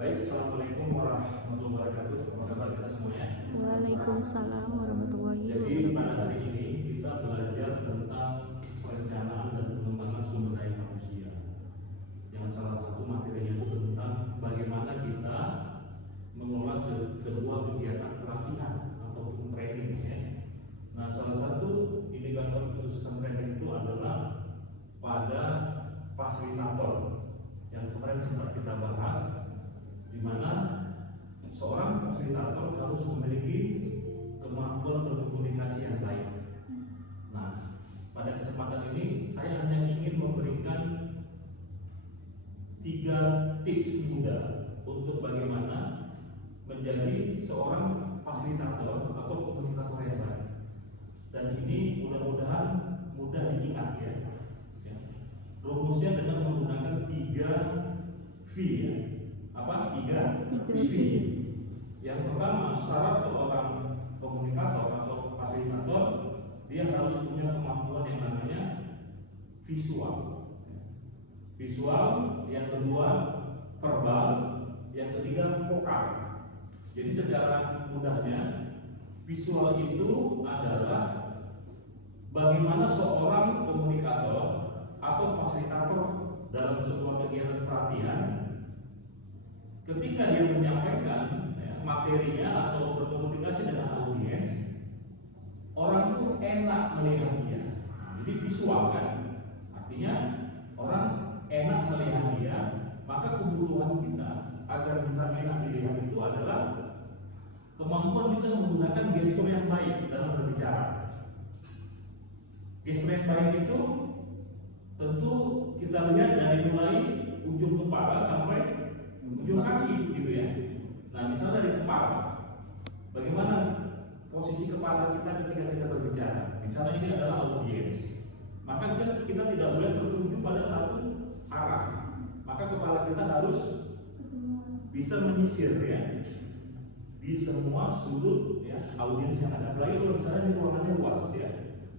Baik, Assalamualaikum warahmatullahi wabarakatuh. Apa kabar kita semuanya? Waalaikumsalam warahmatullahi Jadi pada wabarakatuh. hari ini kita belajar tentang perencanaan dan pengembangan sumber daya manusia. Yang salah satu materinya itu tentang bagaimana kita mengelola sebuah kegiatan pelatihan ataupun training ya. Nah, salah satu indikator kesuksesan training itu adalah pada fasilitator yang kemarin sempat kita bahas, di mana seorang fasilitator harus memiliki kemampuan berkomunikasi yang baik. Nah, pada kesempatan ini saya hanya ingin memberikan 3 tips mudah untuk bagaimana menjadi seorang fasilitator atau komunikator yang baik. Dan ini mudah-mudahan mudah diingat ya. Rumusnya dengan menggunakan 3 V ya. Apa? 3 V. Yang pertama, syarat seorang komunikator atau fasilitator, dia harus punya kemampuan yang namanya visual. Visual, yang kedua verbal, yang ketiga vokal. Jadi secara mudahnya, visual itu adalah bagaimana seorang komunikator atau fasilitator dalam sebuah kegiatan pelatihan, ketika dia menyampaikan materinya atau berkomunikasi dengan audiens, orang itu enak melihat dia. Jadi visual kan, artinya orang enak melihat dia. Maka kebutuhan kita agar bisa enak dilihat itu adalah kemampuan kita menggunakan gestur yang baik dalam berbicara. Gestur yang baik itu tentu kita lihat dari mulai ujung kepala sampai ujung kaki gitu ya. Nah, misalnya dari kepala, bagaimana posisi kepala kita ketika kita berbicara? Misalnya ini adalah audiens, maka kita tidak boleh tertuju pada satu arah. Maka kepala kita harus bisa menyisir ya di semua sudut ya audiens yang ada. Apalagi kalau misalnya di ruangannya luas ya,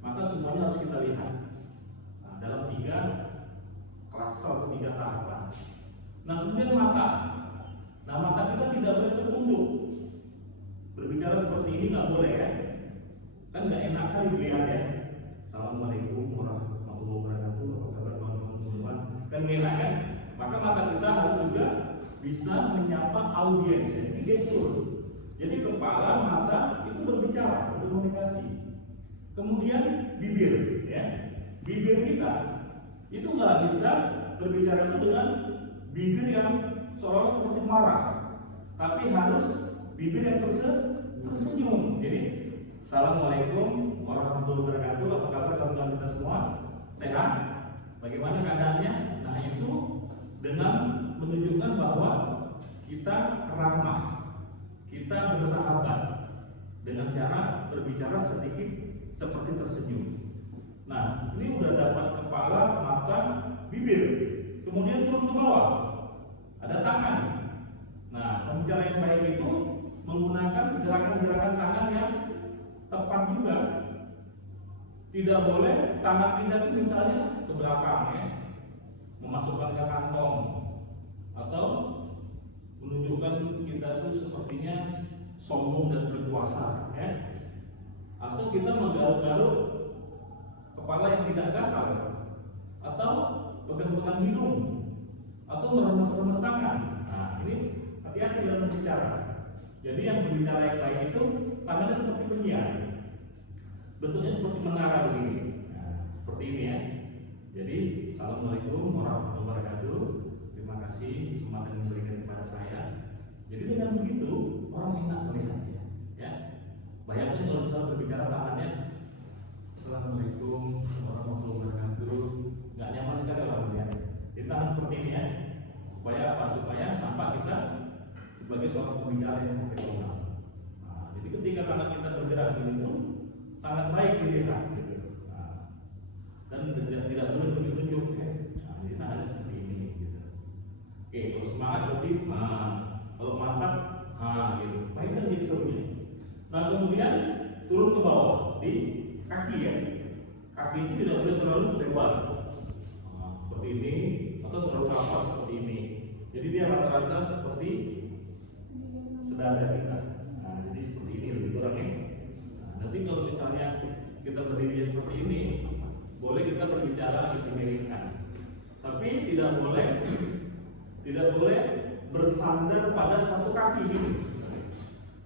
maka semuanya harus kita lihat. Nah, dalam 3 klaster, 3 tahapan. Nah, kemudian mata. Nah, mata kita tidak boleh tertunduk. Berbicara seperti ini nggak boleh ya. Kan nggak enak kali dilihat ya. Assalamualaikum warahmatullahi wabarakatuh. Apa kabar teman-teman semua? Kan nggak enak kan? Maka mata kita harus juga bisa menyapa audiens. Jadi gestur. Jadi kepala, mata itu berbicara, berkomunikasi. Kemudian bibir, ya. Bibir kita itu nggak bisa berbicara itu dengan bibir yang seolah-olah seperti marah, tapi harus bibir yang tersenyum. Jadi, Assalamualaikum warahmatullahi wabarakatuh. Apa kabar kawan-kawan kita semua? Sehat? Bagaimana keadaannya? Nah, itu dengan menunjukkan bahwa kita ramah, kita bersahabat dengan cara berbicara sedikit seperti tersenyum. Nah, ini udah dapat kepala, mata, bibir. Kemudian turun ke bawah. Ada tangan. Nah, pembicara yang baik itu menggunakan gerakan-gerakan tangan yang tepat juga. Tidak boleh tangan kita itu misalnya ke belakang ya, memasukkan ke kantong, atau menunjukkan kita itu sepertinya sombong dan berkuasa ya. Atau kita menggaruk-garuk kepala yang tidak gatal, atau pegang-pegang hidung, atau meremas-remas tangan. Nah, ini hati-hati dalam berbicara. Jadi yang berbicara yang baik itu tangannya seperti penyiar, bentuknya seperti menara begini. Nah, seperti ini ya. Jadi, Assalamualaikum warahmatullahi wabarakatuh. Terima kasih kesempatan yang diberikan kepada saya. Jadi dengan begitu orang enak melihatnya. Ya, bayangkan kalau misalnya berbicara tangannya Assalamualaikum warahmatullahi wabarakatuh, nggak nyaman sekali orang melihat. Jadi tahan seperti ini ya. Supaya apa? Supaya nampak kita sebagai seorang pembicara yang profesional. Nah, jadi ketika tangan kita bergerak begitu sangat baik dilihat gitu. Nah, dan tidak boleh tunjuk-tunjuk ya. Nah, jadi ada seperti ini gitu. Oke, kalau semangat berarti kalau mantap gitu. Baikkan gesturnya. Nah, kemudian turun ke bawah di kaki ya. Kaki itu tidak boleh terlalu lebar seperti ini, atau terlalu rapat seperti ini. Jadi dia rata-rata seperti sedada kita. Nah, jadi seperti ini lebih kurang ya. Nah, nanti kalau misalnya kita berdiri seperti ini, boleh kita berbicara lebih miringkan. Tapi tidak boleh bersandar pada satu kaki gitu.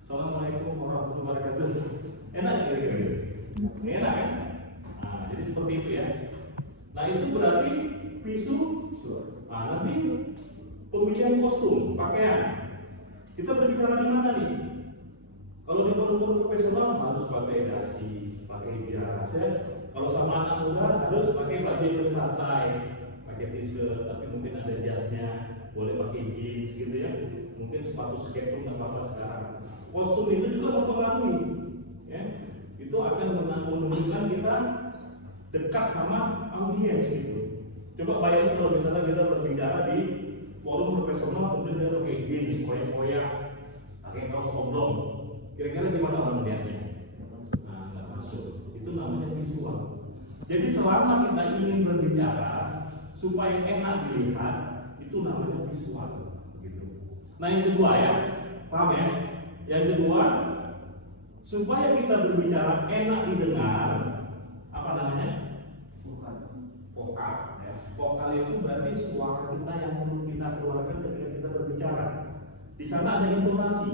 Assalamualaikum warahmatullahi wabarakatuh. Enak ya kira-kira? Enak kan? Nah, jadi seperti itu ya. Nah, itu berarti visu. Nah, nanti pemilihan kostum, pakaian. Kita berbicara di mana nih? Kalau di forum-forum profesional harus pakai dasi, pakai jas ya. Kalau sama anak muda harus pakai baju yang santai, pakai t-shirt, tapi mungkin ada jasnya, boleh pakai jeans gitu ya. Mungkin sepatu skate pun nggak apa-apa sekarang. Kostum itu juga mempengaruhi, ya. Itu akan menunjukkan kita dekat sama audiens gitu. Coba bayangin kalau misalnya kita berbicara di forum profesional, kemudian dia pakai jeans, koyak-koyak, pakai kaos oblong, kira-kira gimana orang melihatnya? Nah, nggak masuk. Itu namanya visual. Jadi selama kita ingin berbicara supaya enak dilihat, itu namanya visual. Gitu. Nah, yang kedua ya, paham ya? Yang kedua, supaya kita berbicara enak didengar, apa namanya? Vokal. Ya. Vokal itu berarti suara kita yang perlu kita keluarkan ketika kita berbicara. Di sana ada intonasi.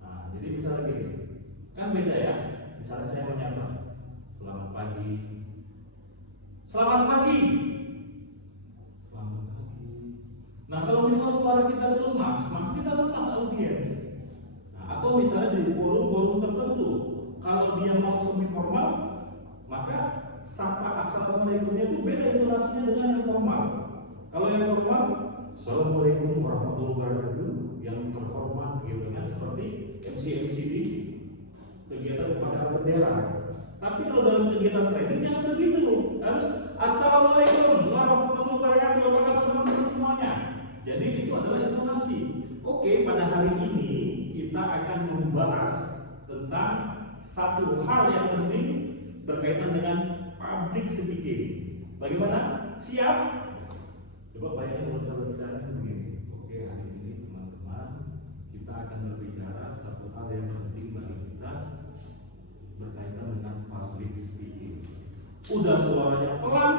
Nah, jadi misalnya gini, kan beda ya. Misalnya saya menyapa, selamat pagi. Selamat pagi. Selamat pagi. Nah, kalau misalnya suara kita lemas, maka kita lemas audiens. Atau misalnya di forum-forum tertentu, kalau dia mau semi formal, maka sapa assalamualaikumnya itu beda intonasinya dengan yang formal. Kalau yang formal, assalamualaikum warahmatullahi wabarakatuh, yang terhormat gitu kan, seperti MC di kegiatan upacara bendera. Tapi kalau dalam kegiatan training jangan begitu, harus assalamualaikum warahmatullahi wabarakatuh, apa kabar teman-teman semuanya. Jadi itu adalah intonasi. Oke, pada hari ini kita akan membahas tentang satu hal yang penting berkaitan dengan public speaking. Bagaimana? Siap? Coba bayangin kalau bicara begini. Oke, hari ini teman-teman kita akan berbicara satu hal yang penting bagi kita berkaitan dengan public speaking. Udah suaranya pelan,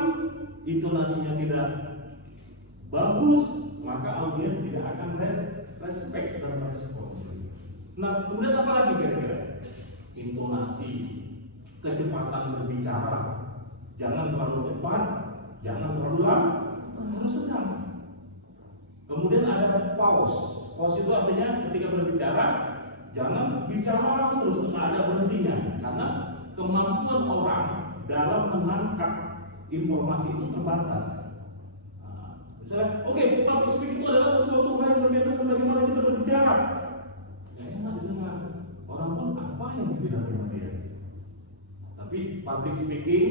intonasinya tidak bagus, maka audiens tidak akan respect dan respon. Nah, kemudian apa lagi kira-kira? Intonasi, kecepatan berbicara, jangan terlalu cepat, jangan terlalu lambat, harus sedang. Kemudian ada pause. Pause itu artinya ketika berbicara jangan bicara terus, nggak ada berhentinya, karena kemampuan orang dalam menangkap informasi itu terbatas. Misalnya, oke, public speaking itu adalah sesuatu hal yang berkaitan dengan bagaimana kita berbicara. Yang enak didengar. Orang pun apa yang dibilang sama dia. Tapi public speaking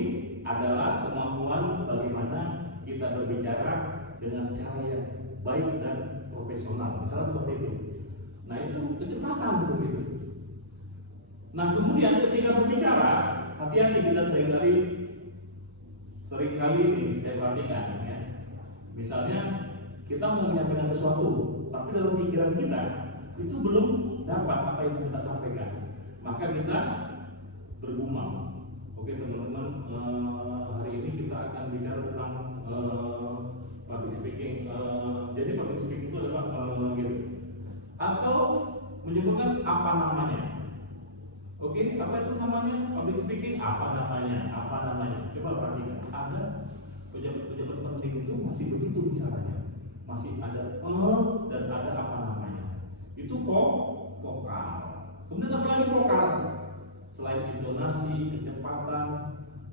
adalah kemampuan bagaimana kita berbicara dengan cara yang baik dan profesional. Misalnya seperti itu. Nah, itu kecepatan begitu. Nah, kemudian ketika berbicara, hati-hati, kita seringkali ini saya perhatikan ya. Misalnya kita mau menyampaikan sesuatu, tapi dalam pikiran kita itu belum dapat apa yang kita sampaikan, maka kita bergumam. Oke teman-teman, hari ini kita akan bicara tentang public speaking. Jadi public speaking itu adalah gitu. Atau menyebutkan apa namanya. Oke, apa itu namanya? Public speaking apa namanya? Apa namanya? Coba perhatikan. Ada pejabat-pejabat penting itu masih begitu bicaranya, masih ada dan ada apa namanya. Itu vokal. Kemudian apa lagi vokal? Selain intonasi, kecepatan,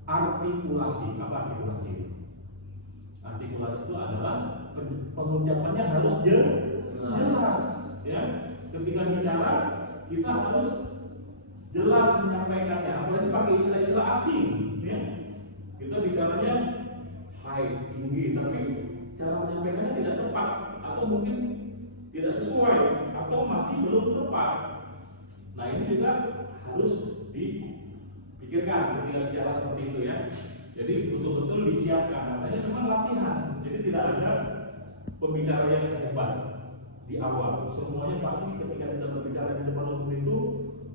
artikulasi. Apa artikulasi? Artikulasi itu adalah pengucapannya harus jelas. Ya, ketika bicara kita harus jelas menyampaikannya. Apalagi pakai istilah-istilah asing. Ya, kita bicaranya tinggi, tapi cara menyampaikannya tidak tepat, atau mungkin tidak sesuai, atau masih belum tepat. Nah, ini juga harus dipikirkan ketika bicara seperti itu ya. Jadi betul-betul disiapkan. Makanya memang latihan. Jadi tidak ada pembicara yang hebat di awal. Semuanya pasti ketika kita berbicara di depan umum itu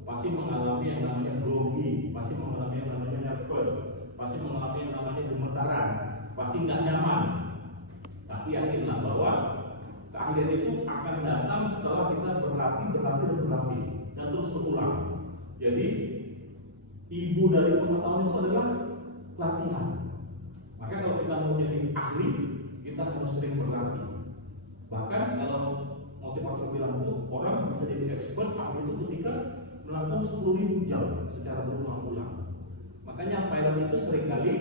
pasti mengalami yang namanya grogi, pasti mengalami yang namanya nervous, pasti mengalami yang namanya gemetaran, pasti nggak nyaman. Tapi yakinlah bahwa keahlian itu akan datang setelah kita berlatih dan terus berulang. Jadi ibu dari pengetahuan itu adalah latihan. Maka kalau kita mau jadi ahli, kita harus sering berlatih. Bahkan kalau motivator bilang itu orang bisa jadi expert ahli itu ketika melakukan 10.000 jam secara berulang-ulang. Makanya pilot itu seringkali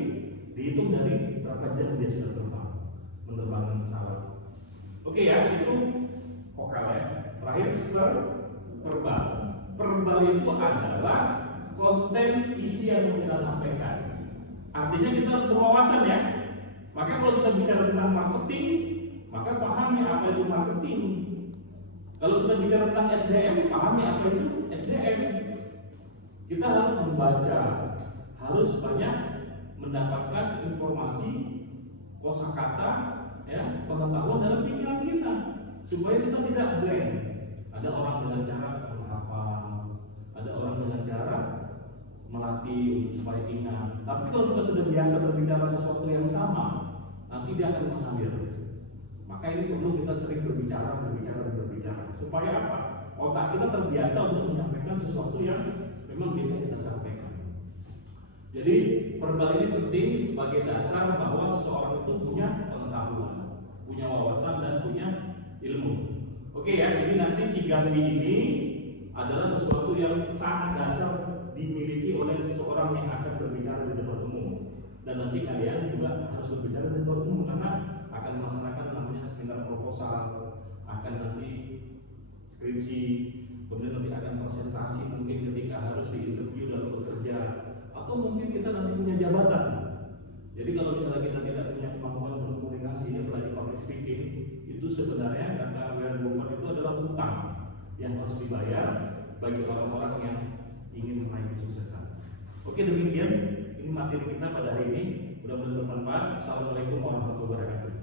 dihitung dari berapa jam dia sudah terbang menerbangkan pesawat. Oke ya, itu vokal ya. Terakhir verbal. Verbal itu adalah konten isi yang mau kita sampaikan. Artinya kita harus berwawasan ya. Maka kalau kita bicara tentang marketing, maka pahami apa itu marketing. Kalau kita bicara tentang SDM, pahami apa itu SDM. Kita harus membaca, harus banyak mendapatkan informasi, kosakata, ya, pengetahuan dalam pikiran kita, supaya kita tidak blank. Ada orang dengan cara menghafal, ada orang dengan cara melatih supaya ingat. Tapi kalau kita sudah biasa berbicara sesuatu yang sama, nanti dia akan mengalir. Maka ini perlu kita sering berbicara supaya apa? Otak kita terbiasa untuk menyampaikan sesuatu yang memang biasa kita sampaikan. Jadi verbal ini penting sebagai dasar bahwa seseorang itu punya pengetahuan, punya wawasan dan punya ilmu. Oke ya, jadi nanti 3 V ini adalah sesuatu yang sangat dasar dimiliki oleh seseorang yang akan berbicara di depan umum. Dan nanti kalian juga harus berbicara di depan umum karena akan melaksanakan namanya seminar proposal, akan nanti skripsi, kemudian nanti akan presentasi mungkin ketika harus diinterview dalam bekerja, atau mungkin kita nanti punya jabatan. Jadi kalau misalnya kita tidak punya kemampuan berkomunikasi, apalagi public speaking, itu sebenarnya kata Warren Buffett itu adalah hutang yang harus dibayar bagi orang-orang yang ingin meraih kesuksesan. Oke, demikian ini materi kita pada hari ini. Mudah-mudahan bermanfaat. Assalamualaikum warahmatullahi wabarakatuh.